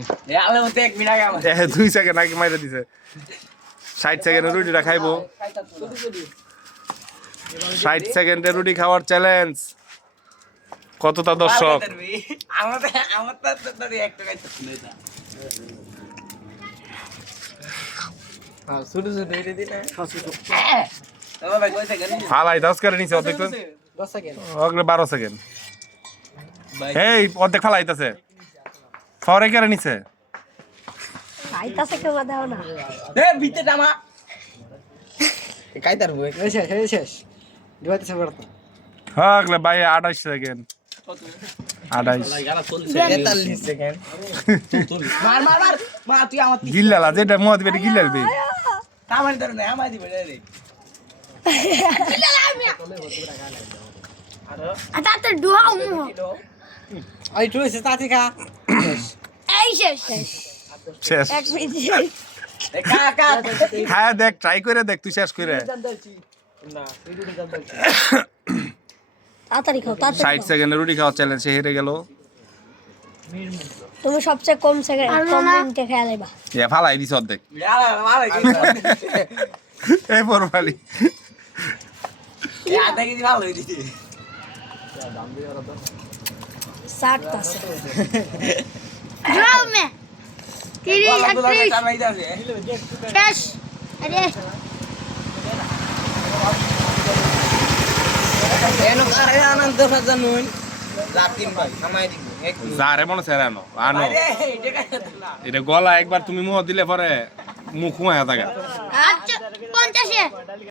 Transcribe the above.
2 second আগে মাইরা দিছে 60 সেকেন্ডে রুটিটা খাইবো 60 সেকেন্ডে রুটি খাওয়ার চ্যালেঞ্জ কতটা দর্শক ফালাই 10 করে নিছে অর্ধেক 10 সেকেন্ড 12 সেকেন্ড এই অর্ধেক ফালাইতাছে ফরে করে নিছে আইতাছে কেউ দাও না ভিতরে টামা কাইতার হই শেষ দিবাইতেছে বড় আগলে ভাই 28 সেকেন্ড 43 সেকেন্ড মার তুই আমার গিল্লালা যেটা মদ বেটি গিল্লালবি আমার ধরে না আমায় দিবে রে আটা তো ডুহাও মু আই তুই সে তাতি খা এই শেষ শেষ শেষ এক মিনিট কাকা খায়া দেখ ট্রাই করে দেখ তুই শেষ করে না ভিডিওটা জানতে তাড়াতাড়ি খাও তাড়াতাড়ি 60 সেকেন্ডে রুটি খাওয়ার চ্যালেঞ্জ সে হেরে গেল তুমি সবচেয়ে কম সেকেন্ড কম মিনিটে খেলা লাইবা এ ফালাই দিছ অর্ধেক এই পরবালি আধা কেজি ভালো হই দিছি 60 আছে যাও মে 30 31 শেষ আরে এনো কারে আনন্দ সাজানুন রাতিন ভাই আমায় দিব যারে মনে ছেড়ে আনো আনো এটা গলা একবার তুমি মুখ দিলে পরে মুখ হুয়া থাকা আচ্ছা 50